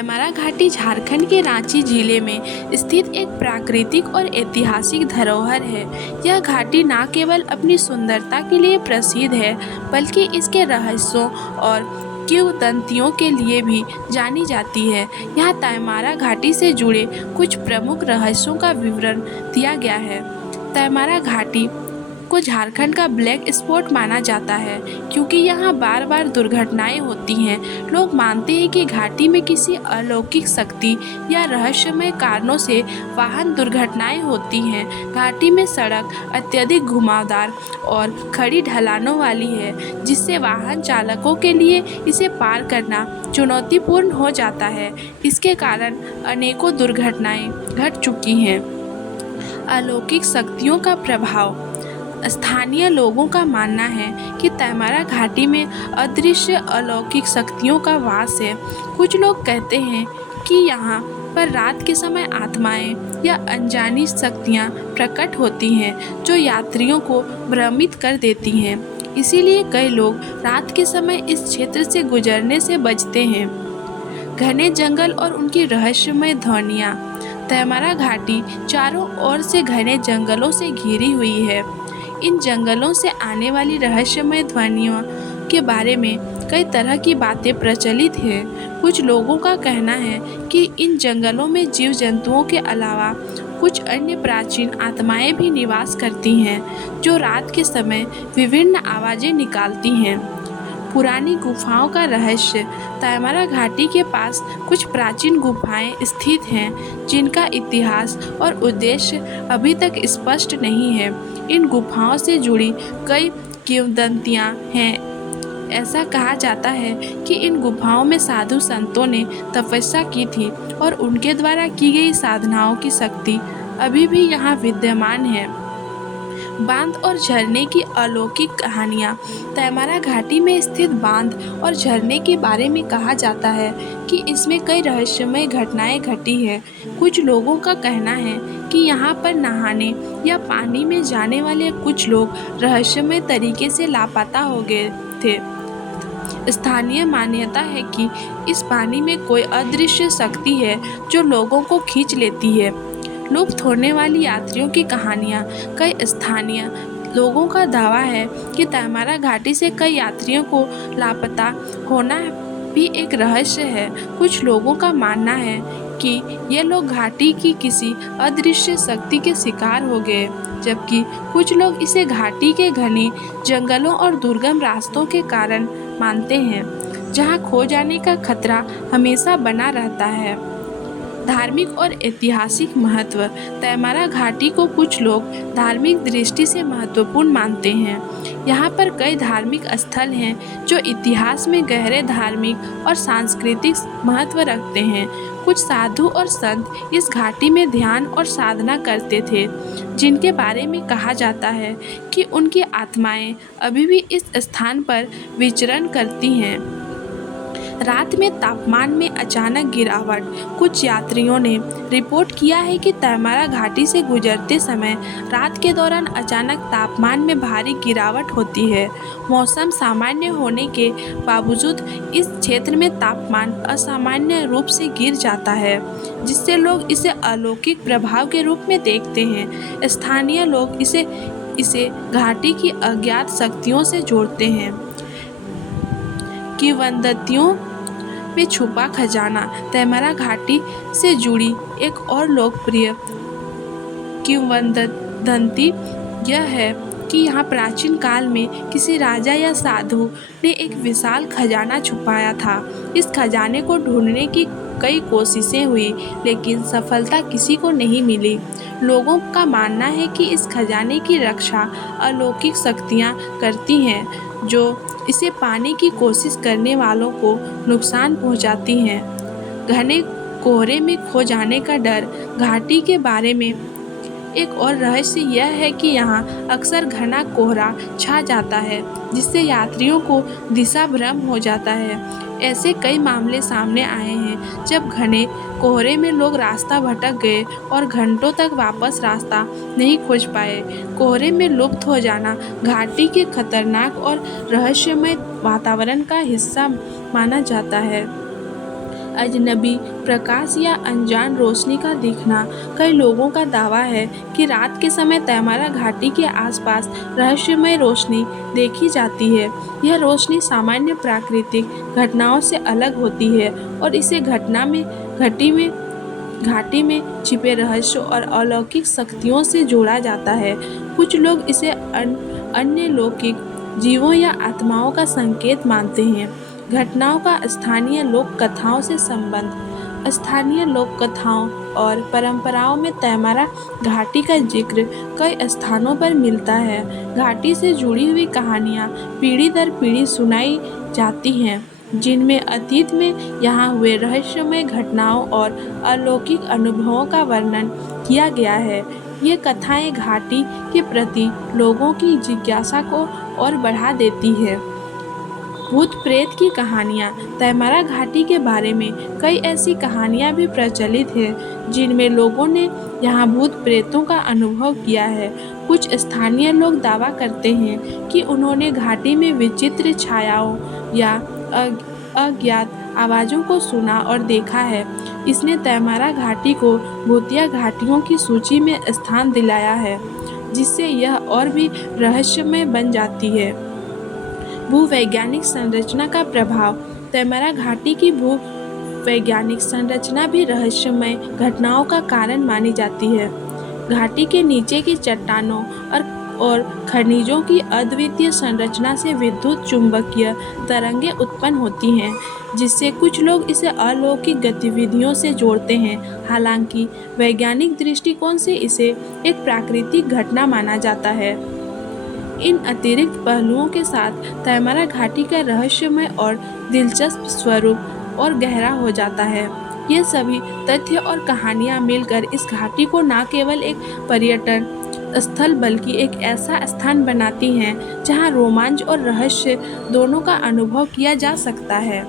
तैमारा घाटी झारखंड के रांची जिले में स्थित एक प्राकृतिक और ऐतिहासिक धरोहर है। यह घाटी न केवल अपनी सुंदरता के लिए प्रसिद्ध है, बल्कि इसके रहस्यों और किंवदंतियों के लिए भी जानी जाती है। यहाँ तैमारा घाटी से जुड़े कुछ प्रमुख रहस्यों का विवरण दिया गया है। तैमारा घाटी को झारखंड का ब्लैक स्पॉट माना जाता है, क्योंकि यहाँ बार बार दुर्घटनाएं होती हैं। लोग मानते हैं कि घाटी में किसी अलौकिक शक्ति या रहस्यमय कारणों से वाहन दुर्घटनाएं होती हैं। घाटी में सड़क अत्यधिक घुमावदार और खड़ी ढलानों वाली है, जिससे वाहन चालकों के लिए इसे पार करना चुनौतीपूर्ण हो जाता है। इसके कारण अनेकों दुर्घटनाएं घट चुकी हैं। अलौकिक शक्तियों का प्रभाव। स्थानीय लोगों का मानना है कि तैमारा घाटी में अदृश्य अलौकिक शक्तियों का वास है। कुछ लोग कहते हैं कि यहाँ पर रात के समय आत्माएं या अनजानी शक्तियाँ प्रकट होती हैं, जो यात्रियों को भ्रमित कर देती हैं। इसीलिए कई लोग रात के समय इस क्षेत्र से गुजरने से बचते हैं। घने जंगल और उनकी रहस्यमय ध्वनियाँ। तैमारा घाटी चारों ओर से घने जंगलों से घिरी हुई है। इन जंगलों से आने वाली रहस्यमय ध्वनियों के बारे में कई तरह की बातें प्रचलित हैं। कुछ लोगों का कहना है कि इन जंगलों में जीव जंतुओं के अलावा कुछ अन्य प्राचीन आत्माएं भी निवास करती हैं, जो रात के समय विभिन्न आवाज़ें निकालती हैं। पुरानी गुफाओं का रहस्य। तैमारा घाटी के पास कुछ प्राचीन गुफाएं स्थित हैं, जिनका इतिहास और उद्देश्य अभी तक स्पष्ट नहीं है। इन गुफाओं से जुड़ी कई किंवदंतियां हैं। ऐसा कहा जाता है कि इन गुफाओं में साधु संतों ने तपस्या की थी और उनके द्वारा की गई साधनाओं की शक्ति अभी भी यहाँ विद्यमान है। बांध और झरने की अलौकिक कहानियाँ। तैमारा घाटी में स्थित बांध और झरने के बारे में कहा जाता है कि इसमें कई रहस्यमय घटनाएं घटी हैं। कुछ लोगों का कहना है कि यहाँ पर नहाने या पानी में जाने वाले कुछ लोग रहस्यमय तरीके से लापता हो गए थे। स्थानीय मान्यता है कि इस पानी में कोई अदृश्य शक्ति है जो लोगों को खींच लेती है। लुप्त होने वाली यात्रियों की कहानियाँ। कई स्थानीय लोगों का दावा है कि तैमारा घाटी से कई यात्रियों को लापता होना भी एक रहस्य है। कुछ लोगों का मानना है कि ये लोग घाटी की किसी अदृश्य शक्ति के शिकार हो गए, जबकि कुछ लोग इसे घाटी के घने जंगलों और दुर्गम रास्तों के कारण मानते हैं, जहाँ खो जाने का खतरा हमेशा बना रहता है। धार्मिक और ऐतिहासिक महत्व। तैमारा घाटी को कुछ लोग धार्मिक दृष्टि से महत्वपूर्ण मानते हैं। यहाँ पर कई धार्मिक स्थल हैं जो इतिहास में गहरे धार्मिक और सांस्कृतिक महत्व रखते हैं। कुछ साधु और संत इस घाटी में ध्यान और साधना करते थे, जिनके बारे में कहा जाता है कि उनकी आत्माएं अभी भी इस स्थान पर विचरण करती हैं। रात में तापमान में अचानक गिरावट। कुछ यात्रियों ने रिपोर्ट किया है कि तैमारा घाटी से गुजरते समय रात के दौरान अचानक तापमान में भारी गिरावट होती है। मौसम सामान्य होने के बावजूद इस क्षेत्र में तापमान असामान्य रूप से गिर जाता है, जिससे लोग इसे अलौकिक प्रभाव के रूप में देखते हैं। स्थानीय लोग इसे घाटी की अज्ञात शक्तियों से जोड़ते हैं। किंवदंतियों में छुपा खजाना। तैमारा घाटी से जुड़ी एक और लोकप्रिय किंवदंती यह है कि यहाँ प्राचीन काल में किसी राजा या साधु ने एक विशाल खजाना छुपाया था। इस खजाने को ढूंढने की कई कोशिशें हुई, लेकिन सफलता किसी को नहीं मिली। लोगों का मानना है कि इस खजाने की रक्षा अलौकिक शक्तियाँ करती हैं, जो इसे पाने की कोशिश करने वालों को नुकसान पहुंचाती हैं। घने कोहरे में खो जाने का डर। घाटी के बारे में एक और रहस्य यह है कि यहाँ अक्सर घना कोहरा छा जाता है, जिससे यात्रियों को दिशा भ्रम हो जाता है। ऐसे कई मामले सामने आए हैं जब घने कोहरे में लोग रास्ता भटक गए और घंटों तक वापस रास्ता नहीं खोज पाए। कोहरे में लुप्त हो जाना घाटी के खतरनाक और रहस्यमय वातावरण का हिस्सा माना जाता है। अजनबी प्रकाश या अनजान रोशनी का दिखना। कई लोगों का दावा है कि रात के समय तैमारा घाटी के आसपास रहस्यमय रोशनी देखी जाती है। यह रोशनी सामान्य प्राकृतिक घटनाओं से अलग होती है और इसे घाटी में छिपे रहस्यों और अलौकिक शक्तियों से जोड़ा जाता है। कुछ लोग इसे अन्य लौकिक जीवों या आत्माओं का संकेत मानते हैं। घटनाओं का स्थानीय लोक कथाओं से संबंध। स्थानीय लोक कथाओं और परंपराओं में तैमारा घाटी का जिक्र कई स्थानों पर मिलता है। घाटी से जुड़ी हुई कहानियाँ पीढ़ी दर पीढ़ी सुनाई जाती हैं, जिनमें अतीत में यहाँ हुए रहस्यमय घटनाओं और अलौकिक अनुभवों का वर्णन किया गया है। ये कथाएं घाटी के प्रति लोगों की जिज्ञासा को और बढ़ा देती है। भूत प्रेत की कहानियाँ। तैमारा घाटी के बारे में कई ऐसी कहानियाँ भी प्रचलित हैं जिनमें लोगों ने यहाँ भूत प्रेतों का अनुभव किया है। कुछ स्थानीय लोग दावा करते हैं कि उन्होंने घाटी में विचित्र छायाओं या अज्ञात आवाज़ों को सुना और देखा है। इसने तैमारा घाटी को भूतिया घाटियों की सूची में स्थान दिलाया है, जिससे यह और भी रहस्यमय बन जाती है। भूवैज्ञानिक संरचना का प्रभाव। तैमारा घाटी की भूवैज्ञानिक संरचना भी रहस्यमय घटनाओं का कारण मानी जाती है। घाटी के नीचे की चट्टानों और खनिजों की अद्वितीय संरचना से विद्युत चुंबकीय तरंगें उत्पन्न होती हैं, जिससे कुछ लोग इसे अलौकिक गतिविधियों से जोड़ते हैं। हालांकि वैज्ञानिक दृष्टिकोण से इसे एक प्राकृतिक घटना माना जाता है। इन अतिरिक्त पहलुओं के साथ तैमारा घाटी का रहस्यमय और दिलचस्प स्वरूप और गहरा हो जाता है। ये सभी तथ्य और कहानियाँ मिलकर इस घाटी को न केवल एक पर्यटन स्थल बल्कि एक ऐसा स्थान बनाती हैं जहाँ रोमांच और रहस्य दोनों का अनुभव किया जा सकता है।